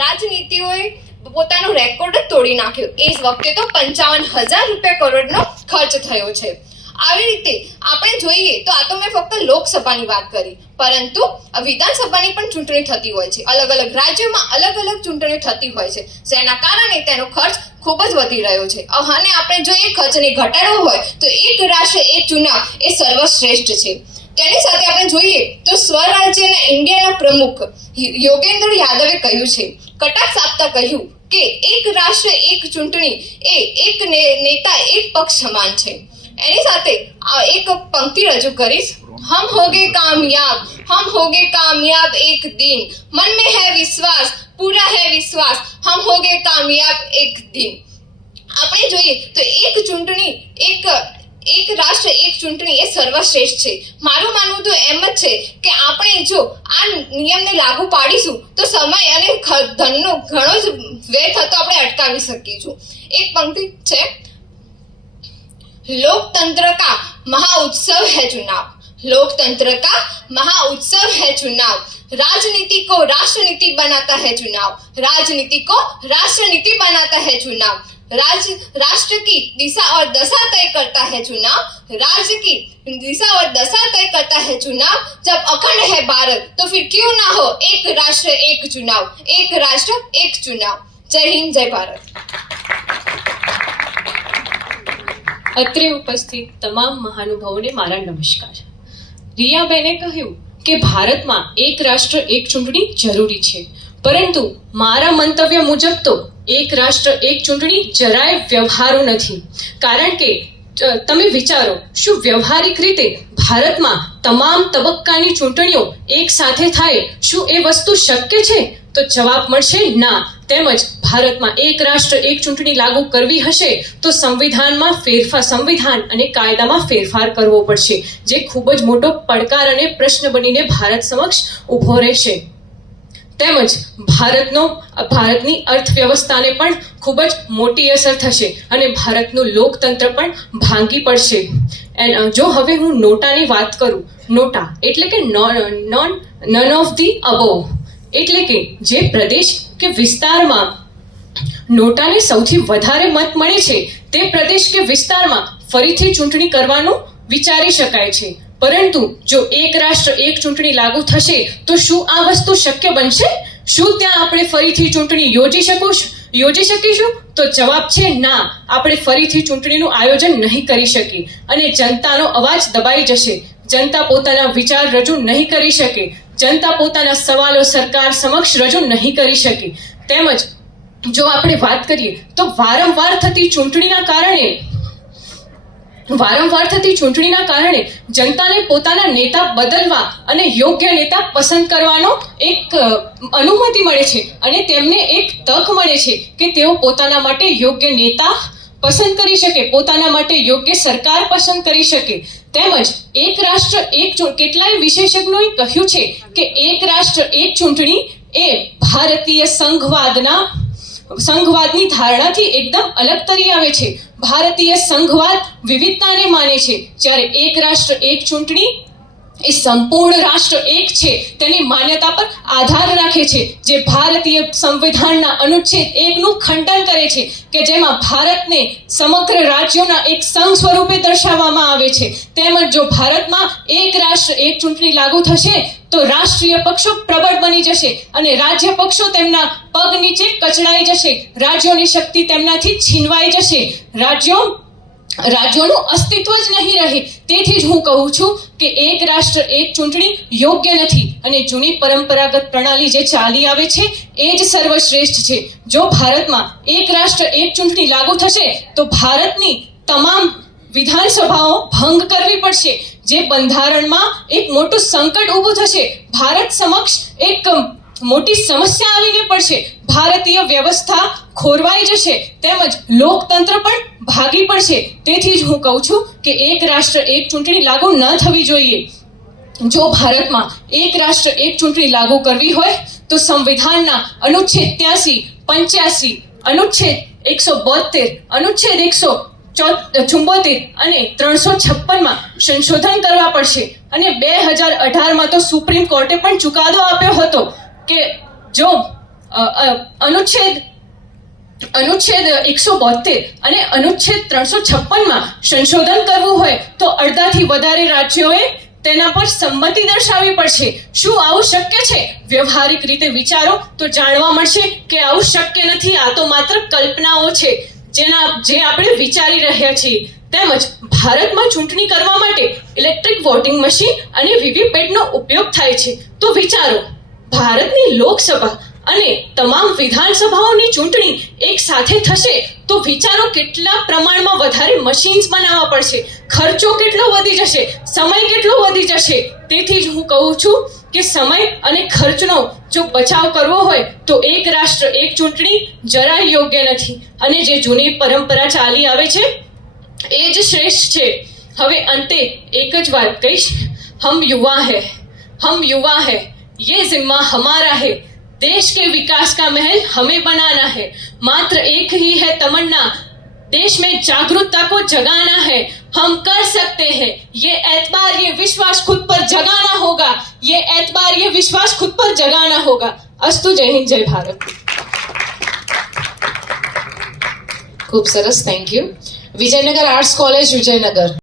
રાજનીતિઓએ પોતાનો રેકોર્ડ જ તોડી નાખ્યો. એ જ વખતે તો 55,000 રૂપિયા કરોડનો ખર્ચ થયો છે. આવી રીતે આપણે જોઈએ તો આ તો મેં ફક્ત લોકસભાની વાત કરી, પરંતુ વિધાનસભાની પણ ચૂંટણી થતી હોય છે. અલગ અલગ રાજ્યોમાં અલગ અલગ ચૂંટણીઓ થતી હોય છે, જેના કારણે તેનો ખર્ચ ખૂબ જ વધી રહ્યો છે. અને આપણે જો એ ખર્ચને ઘટાડવો હોય તો એક રાષ્ટ્ર એક ચુનાવ એ સર્વશ્રેષ્ઠ છે. તેની સાથે આપણે જોઈએ તો સ્વરાજ્યના ઇન્ડિયાના પ્રમુખ યોગેન્દ્ર યાદવે કહ્યું છે, કટાક્ષ આપતા કહ્યું કે એક રાષ્ટ્ર એક ચૂંટણી એ એક નેતા એક પક્ષ સમાન છે. એની સાથે એક પંક્તિ રજૂ કરીશ. हम होगे कामयाब एक दिन, मन में है विश्वास, पूरा है विश्वास, हम होगे कामयाब एक दिन. આપણે જોઈએ તો એક ચૂંટણી એક રાષ્ટ્ર એક ચૂંટણી એ સર્વશ્રેષ્ઠ છે. મારું માનવું તો એમ જ છે કે આપણે જો આ નિયમને લાગુ પાડીશું તો સમય અને ધનનો ઘણો જ વ્યય થતો આપણે અટકાવી શકીશું. એક પંક્તિ છે, लोकतंत्र का महाउत्सव है चुनाव, लोकतंत्र का महाउत्सव है चुनाव, राजनीति को राष्ट्रनीति बनाता है चुनाव, राजनीति को राष्ट्रनीति बनाता है चुनाव, राष्ट्र की दिशा और दशा तय करता है चुनाव, राज्य की दिशा और दशा तय करता है चुनाव. जब अखंड है भारत तो फिर क्यों ना हो एक राष्ट्र एक चुनाव, एक राष्ट्र एक चुनाव. जय हिंद, जय भारत. અત્રે ઉપસ્થિત તમામ મહાનુભાવોને મારા નમસ્કાર. રિયાબેને કહ્યું કે ભારતમાં એક રાષ્ટ્ર એક ચૂંટણી જરૂરી છે, પરંતુ મારા મંતવ્ય મુજબ તો એક રાષ્ટ્ર એક ચૂંટણી જરાય વ્યવહારુ નથી. કારણ કે તમે વિચારો, શું વ્યવહારિક રીતે ભારતમાં તમામ તબક્કાની ચૂંટણીઓ એક સાથે થાય? શું એ વસ્તુ શક્ય છે? તો જવાબ મળશે ના. તેમજ ભારતમાં એક રાષ્ટ્ર એક ચૂંટણી લાગુ કરવી હશે તો સંવિધાન અને કાયદામાં ફેરફાર કરવો પડશે, જે ખૂબ જ મોટો પડકાર અને પ્રશ્ન બનીને ભારત સમક્ષ ઊભો રહેશે. તેમજ ભારતની અર્થવ્યવસ્થાને પણ ખૂબ જ મોટી અસર થશે અને ભારતનું લોકતંત્ર પણ ભાંગી પડશે. જો હવે હું નોટાની વાત કરું, નોટા એટલે કે નન ઓફ ધી અબોવ, એટલે કે જે પ્રદેશ કે વિસ્તારમાં નોટાને સૌથી વધારે મત મળે છે તે પ્રદેશ કે વિસ્તારમાં ફરીથી ચૂંટણી કરવાનું વિચારી શકાય છે. પરંતુ જો એક રાષ્ટ્ર એક ચૂંટણી લાગુ થશે તો શું આ વસ્તુ શક્ય બનશે? શું ત્યાં આપણે ફરીથી ચૂંટણી યોજી શકીશું? તો જવાબ છે ના. આપણે ફરીથી ચૂંટણીનું આયોજન નહીં કરી શકીએ અને જનતાનો અવાજ દબાઈ જશે. જનતા પોતાના વિચાર રજૂ નહીં કરી શકે, જનતા પોતાના સવાલો સરકાર સમક્ષ રજૂ નહીં કરી શકે. તેમજ જો આપણે વાત કરીએ તો વારંવાર થતી ચૂંટણીના કારણે જનતાને પોતાના નેતા બદલવા અને યોગ્ય નેતા પસંદ કરવાનો એક અનુમતિ મળે છે અને તેમને એક તક મળે છે કે તેઓ પોતાના માટે યોગ્ય નેતા પસંદ કરી શકે, પોતાના માટે યોગ્ય સરકાર પસંદ કરી શકે. તેમજ એક રાષ્ટ્ર એક કેટલાય વિશેષજ્ઞોએ કહ્યું છે કે એક રાષ્ટ્ર એક ચૂંટણી એ ભારતીય સંઘવાદની ધારણાથી એકદમ અલગ તરી આવે છે. ભારતીય સંઘવાદ વિવિધતાને માને છે, જ્યારે એક રાષ્ટ્ર એક ચૂંટણી એ સંપૂર્ણ રાષ્ટ્ર એક છે તેની માન્યતા પર આધાર રાખે છે, જે ભારતીય સંવિધાનના અનુચ્છેદ 1નું ખંડન કરે છે કે જેમાં ભારતને સમગ્ર રાજ્યોના એક સંઘ સ્વરૂપે દર્શાવવામાં આવે છે. તેમજ જો ભારતમાં એક રાષ્ટ્ર એક ચૂંટણી લાગુ થશે તો રાષ્ટ્રીય પક્ષો પ્રબળ બની જશે અને રાજ્ય પક્ષો તેમના પગ નીચે કચડાઈ જશે, રાજ્યોની શક્તિ તેમનાથી છીનવાઈ જશે, રાજ્યોનું અસ્તિત્વ જ નહીં રહે. તેથી જ હું કહું છું કે એક રાષ્ટ્ર એક ચૂંટણી યોગ્ય નથી અને જૂની પરંપરાગત પ્રણાલી જે ચાલી આવે છે એ જ સર્વશ્રેષ્ઠ છે. જો ભારતમાં એક રાષ્ટ્ર એક ચૂંટણી લાગુ થશે તો ભારતની તમામ વિધાનસભાઓ ભંગ કરવી પડશે, જે બંધારણમાં એક મોટું સંકટ ઊભું થશે. ભારત સમક્ષ એક મોટી સમસ્યા આવીને પડશે, ભારતીય વ્યવસ્થા ખોરવાઈ જશે, તેમજ લોકતંત્ર પણ ભાગી પડશે. તેથી જ હું કહું છું કે એક રાષ્ટ્ર એક ચૂંટણી લાગુ ન થવી જોઈએ. જો ભારતમાં એક રાષ્ટ્ર એક ચૂંટણી લાગુ કરવી હોય તો સંવિધાનના અનુચ્છેદ 83, 85, અનુચ્છેદ 172, અનુચ્છેદ 174 અને 356માં સંશોધન કરવા પડશે. અને 2018માં તો સુપ્રીમ કોર્ટે પણ ચુકાદો આપ્યો હતો કે જો અનુચ્છેદ 172 અને અનુચ્છેદ 356માં સંશોધન કરવું હોય તો અડધાથી વધારે રાજ્યોએ તેના પર સંમતિ દર્શાવવી પડશે. શું આવું શક્ય છે? વ્યવહારિક રીતે વિચારો તો જાણવા મળશે કે આવું શક્ય નથી. આ તો માત્ર કલ્પનાઓ છે જે આપણે વિચારી રહ્યા છીએ. તેમજ ભારતમાં ચૂંટણી કરવા માટે ઇલેક્ટ્રિક વોટિંગ મશીન અને વીવીપેટનો ઉપયોગ થાય છે. તો વિચારો, ભારતની લોકસભા અને તમામ વિધાનસભાઓની ચૂંટણી એક સાથે થશે તો વિચારો કેટલા પ્રમાણમાં વધારે મશીન્સ બનાવવા પડશે, ખર્ચો કેટલો વધી જશે, સમય કેટલો વધી જશે. તેથી જ હું કહું છું કે સમય અને ખર્ચનો જો બચાવ કરવો હોય તો એક રાષ્ટ્ર એક ચૂંટણી જરાય યોગ્ય નથી અને જે જૂની પરંપરા ચાલી આવે છે એ જ શ્રેષ્ઠ છે. હવે અંતે એક જ વાત કહીશ, હમ युवा है, ये जिम्मा हमारा है, देश के विकास का महल हमें बनाना है. मात्र एक ही है तमन्ना, देश में जागरूकता को जगाना है. हम कर सकते हैं. ये एतबार, ये विश्वास खुद पर जगाना होगा. ये एतबार, ये विश्वास खुद पर जगाना होगा. अस्तु. जय हिंद, जय भारत. ખૂબ સરસ, thank you. Vijaynagar arts college, Vijaynagar.